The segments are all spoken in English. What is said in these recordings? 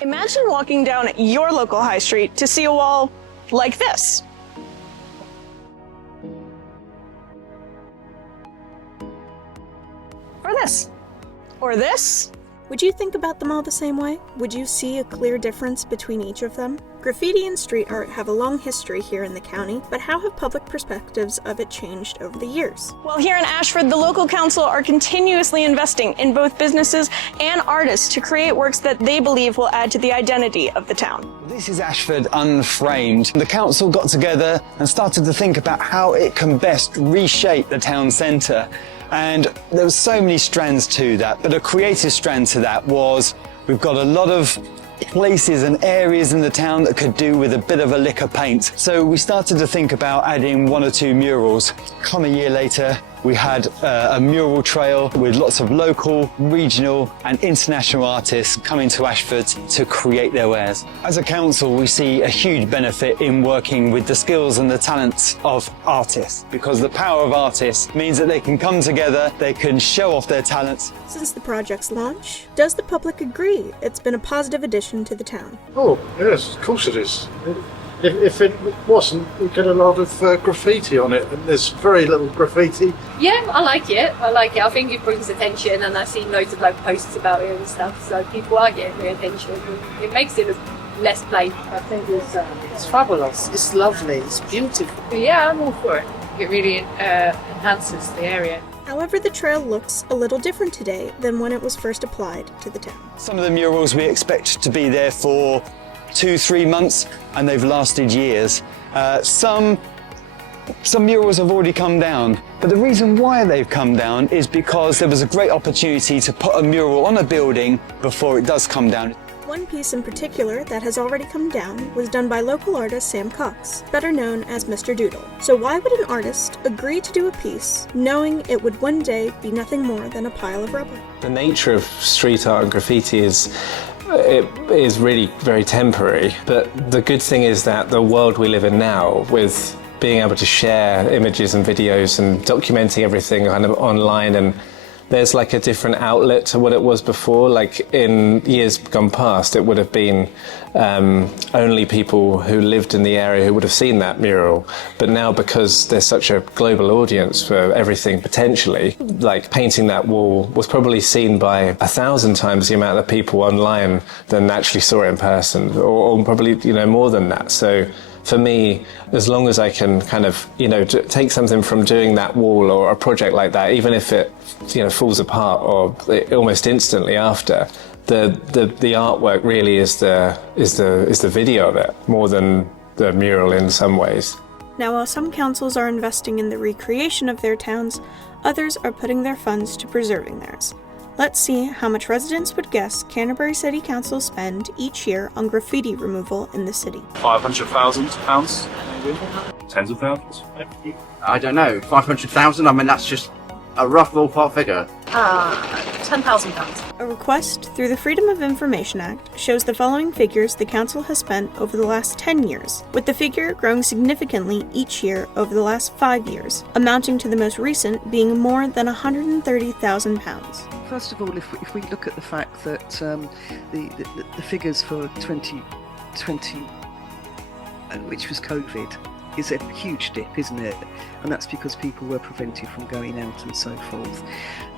Imagine walking down your local high street to see a wall like this. Or this. Or this. Would you think about them all the same way? Would you see a clear difference between each of them? Graffiti and street art have a long history here in the county, but how have public perspectives of it changed over the years? Well, here in Ashford, the local council are continuously investing in both businesses and artists to create works that they believe will add to the identity of the town. This is Ashford Unframed. The council got together and started to think about how it can best reshape the town centre. And there were so many strands to that, but a creative strand to that was we've got a lot of places and areas in the town that could do with a bit of a lick of paint. So we started to think about adding 1 or 2 murals. Come a year later, we had a mural trail with lots of local, regional and international artists coming to Ashford to create their wares. As a council, we see a huge benefit in working with the skills and the talents of artists, because the power of artists means that they can come together, they can show off their talents. Since the project's launch, does the public agree it's been a positive addition to the town? Oh, yes, of course it is. If it wasn't, we'd get a lot of graffiti on it, and there's very little graffiti. Yeah, I like it. I think it brings attention, and I see loads of posts about it and stuff, so people are getting their attention. And it makes it look less plain. I think it's fabulous. It's lovely. It's beautiful. But yeah, I'm all for it. It really enhances the area. However, the trail looks a little different today than when it was first applied to the town. Some of the murals we expect to be there for 2-3 months, and they've lasted years. Some murals have already come down, but the reason why they've come down is because there was a great opportunity to put a mural on a building before it does come down. One piece in particular that has already come down was done by local artist Sam Cox, better known as Mr. Doodle. So why would an artist agree to do a piece knowing it would one day be nothing more than a pile of rubble? The nature of street art and graffiti is really very temporary, but the good thing is that the world we live in now, with being able to share images and videos and documenting everything kind of online, and there's like a different outlet to what it was before. Like in years gone past, it would have been only people who lived in the area who would have seen that mural. But now, because there's such a global audience for everything potentially, like painting that wall was probably seen by 1,000 times the amount of people online than actually saw it in person, or probably, more than that. So for me, as long as I can kind of, take something from doing that wall or a project like that, even if it, falls apart or almost instantly after, the artwork really is the video of it more than the mural in some ways. Now, while some councils are investing in the recreation of their towns, others are putting their funds to preserving theirs. Let's see how much residents would guess Canterbury City Council spend each year on graffiti removal in the city. £500,000, maybe? Tens of thousands? I don't know, 500,000? I mean, that's just a rough ballpark figure. £10,000. A request through the Freedom of Information Act shows the following figures the council has spent over the last 10 years, with the figure growing significantly each year over the last 5 years, amounting to the most recent being more than £130,000. First of all, if we look at the fact that the figures for 2020, which was COVID, is a huge dip, isn't it? And that's because people were prevented from going out and so forth.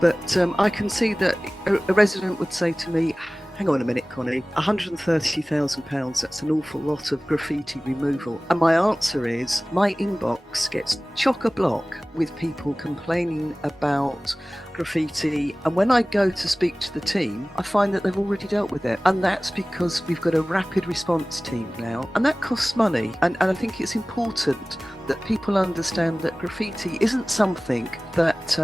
But I can see that a resident would say to me, hang on a minute, Connie, £130,000, that's an awful lot of graffiti removal. And my answer is, my inbox gets chock-a-block with people complaining about graffiti, and when I go to speak to the team, I find that they've already dealt with it. And that's because we've got a rapid response team now, and that costs money. And I think it's important that people understand that graffiti isn't something that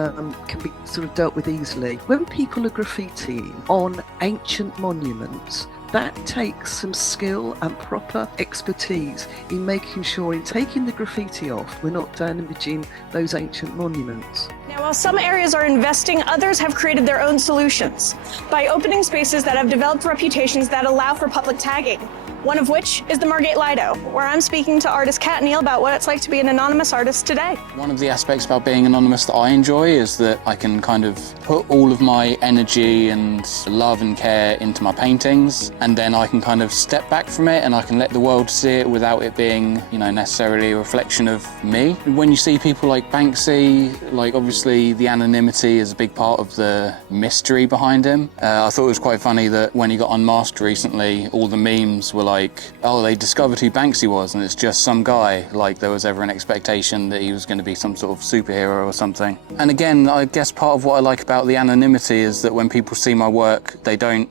can be sort of dealt with easily. When people are graffitiing on ancient monuments, that takes some skill and proper expertise in making sure, in taking the graffiti off, we're not damaging those ancient monuments. Now, while some areas are investing, others have created their own solutions by opening spaces that have developed reputations that allow for public tagging. one of which is the Margate Lido, where I'm speaking to artist Kat Neal about what it's like to be an anonymous artist today. One of the aspects about being anonymous that I enjoy is that I can kind of put all of my energy and love and care into my paintings, and then I can kind of step back from it and I can let the world see it without it being, necessarily a reflection of me. When you see people like Banksy, like obviously the anonymity is a big part of the mystery behind him. I thought it was quite funny that when he got unmasked recently, all the memes were like, oh, they discovered who Banksy was and it's just some guy, like there was ever an expectation that he was going to be some sort of superhero or something. And again, I guess part of what I like about the anonymity is that when people see my work, they don't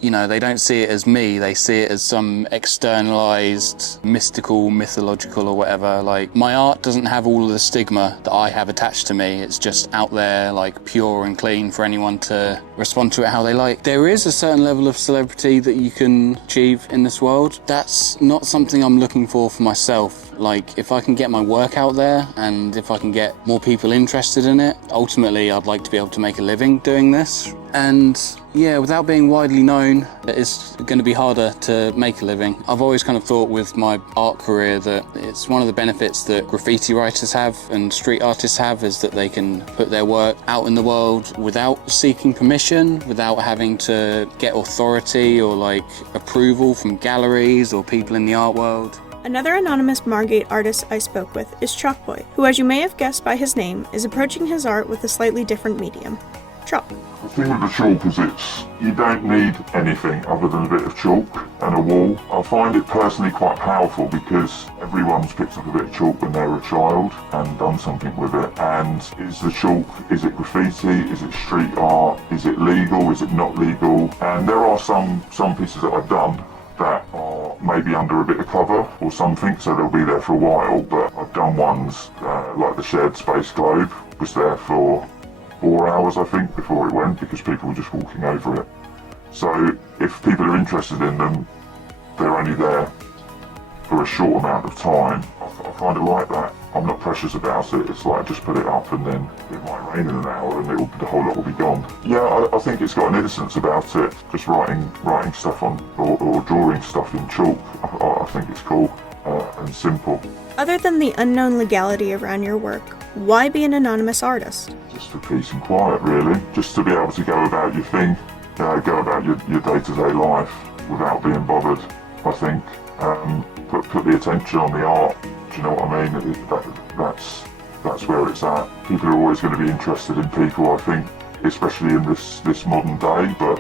see it as me, they see it as some externalized, mystical, mythological or whatever. Like, my art doesn't have all of the stigma that I have attached to me. It's just out there, like, pure and clean for anyone to respond to it how they like. There is a certain level of celebrity that you can achieve in this world. That's not something I'm looking for myself. Like, if I can get my work out there and if I can get more people interested in it, ultimately I'd like to be able to make a living doing this. And yeah, without being widely known, it's going to be harder to make a living. I've always kind of thought with my art career that it's one of the benefits that graffiti writers have and street artists have is that they can put their work out in the world without seeking permission, without having to get authority or like approval from galleries or people in the art world. Another anonymous Margate artist I spoke with is Chalkboy, who, as you may have guessed by his name, is approaching his art with a slightly different medium: chalk. The thing with the chalk is you don't need anything other than a bit of chalk and a wall. I find it personally quite powerful because everyone's picked up a bit of chalk when they were a child and done something with it. And is the chalk, is it graffiti, is it street art, is it legal, is it not legal? And there are some pieces that I've done that are maybe under a bit of cover or something, so they'll be there for a while, but I've done ones like the shared space globe was there for 4 hours I think before it went because people were just walking over it. So if people are interested in them, they're only there for a short amount of time. I kind of like that. I'm not precious about it. It's like just put it up and then it might rain in an hour and the whole lot will be gone. Yeah, I think it's got an innocence about it. Just writing stuff on or drawing stuff in chalk. I think it's cool and simple. Other than the unknown legality around your work, why be an anonymous artist? Just for peace and quiet, really. Just to be able to go about your thing, go about your day-to-day life without being bothered, I think. Put the attention on the art. Do you know what I mean? That's where it's at. People are always going to be interested in people, I think, especially in this modern day, but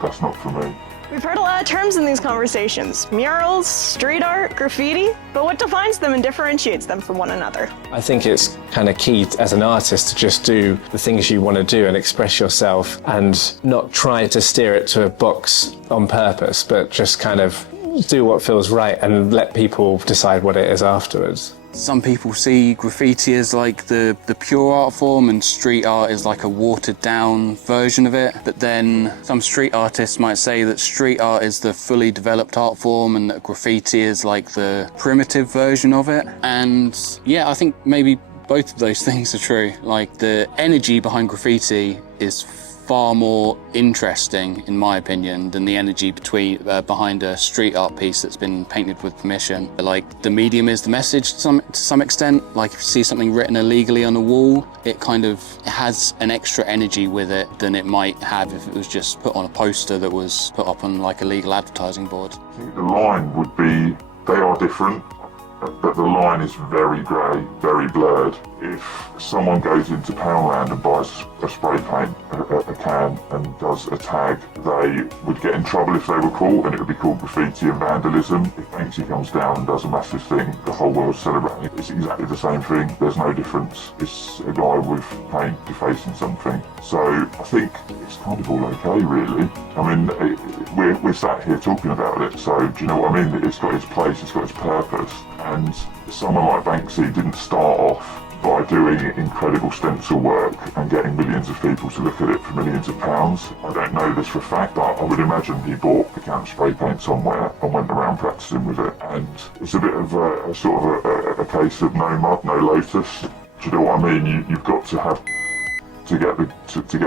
that's not for me. We've heard a lot of terms in these conversations: murals, street art, graffiti, but what defines them and differentiates them from one another? I think it's kind of key as an artist to just do the things you want to do and express yourself and not try to steer it to a box on purpose, but just kind of do what feels right and let people decide what it is afterwards. Some people see graffiti as like the pure art form and street art is like a watered down version of it. But then some street artists might say that street art is the fully developed art form and that graffiti is like the primitive version of it. And yeah, I think maybe both of those things are true. Like the energy behind graffiti is far more interesting, in my opinion, than the energy behind a street art piece that's been painted with permission. Like, the medium is the message to some extent. Like, if you see something written illegally on a wall, it kind of has an extra energy with it than it might have if it was just put on a poster that was put up on like a legal advertising board. I think the line would be, they are different, but the line is very grey, very blurred. If someone goes into Poundland and buys a spray paint, a can, and does a tag, they would get in trouble if they were caught, and it would be called graffiti and vandalism. If Banksy comes down and does a massive thing, the whole world's celebrating it. It's exactly the same thing. There's no difference. It's a guy with paint defacing something. So I think it's kind of all okay, really. I mean, we're sat here talking about it, so do you know what I mean? It's got its place, it's got its purpose. And someone like Banksy didn't start off by doing incredible stencil work and getting millions of people to look at it for millions of pounds. I don't know this for a fact, but I would imagine he bought a can of spray paint somewhere and went around practicing with it. And it's a bit of a sort of a case of no mud, no lotus. Do you know what I mean? You've got to have to get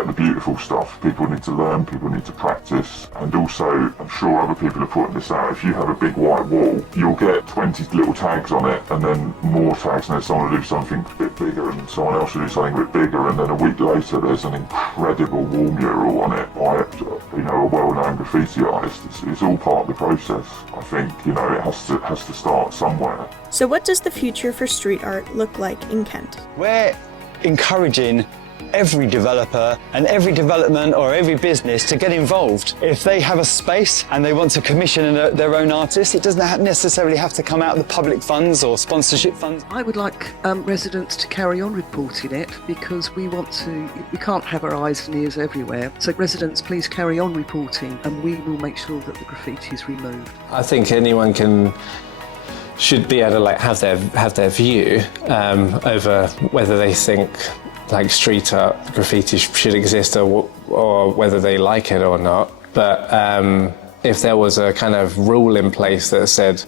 the beautiful stuff. People need to learn, people need to practice, and also I'm sure other people are putting this out. If you have a big white wall, you'll get 20 little tags on it, and then more tags, and then someone will do something a bit bigger, and someone else will do something a bit bigger, and then a week later there's an incredible wall mural on it by a well-known graffiti artist. It's all part of the process. I think it has to start somewhere. So what does the future for street art look like in Kent? We're encouraging every developer and every development or every business to get involved. If they have a space and they want to commission their own artists, it doesn't necessarily have to come out of the public funds or sponsorship funds. I would like residents to carry on reporting it because we can't have our eyes and ears everywhere. So residents, please carry on reporting and we will make sure that the graffiti is removed. I think anyone should be able to have their view over whether they think street art graffiti should exist or whether they like it or not. But if there was a kind of rule in place that said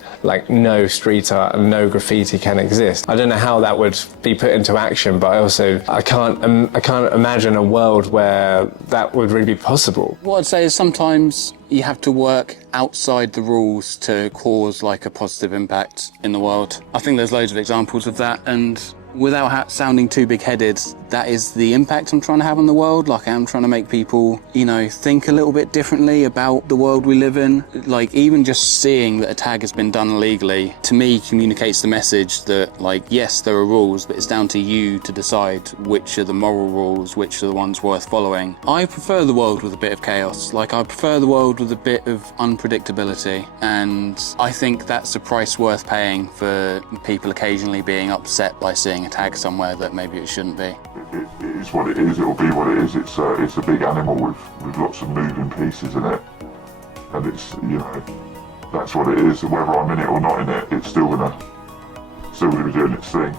no street art and no graffiti can exist, I don't know how that would be put into action, but I can't imagine a world where that would really be possible. What I'd say is sometimes you have to work outside the rules to cause a positive impact in the world. I think there's loads of examples of that, and without sounding too big-headed, that is the impact I'm trying to have on the world. I am trying to make people, think a little bit differently about the world we live in. Even just seeing that a tag has been done illegally, to me, communicates the message that, yes, there are rules, but it's down to you to decide which are the moral rules, which are the ones worth following. I prefer the world with a bit of chaos. I prefer the world with a bit of unpredictability, and I think that's a price worth paying for people occasionally being upset by seeing a tag somewhere that maybe it shouldn't be. It is what it is, it'll be what it is. It's a big animal with lots of moving pieces in it, and it's, that's what it is. Whether I'm in it or not in it, it's still gonna be doing its thing.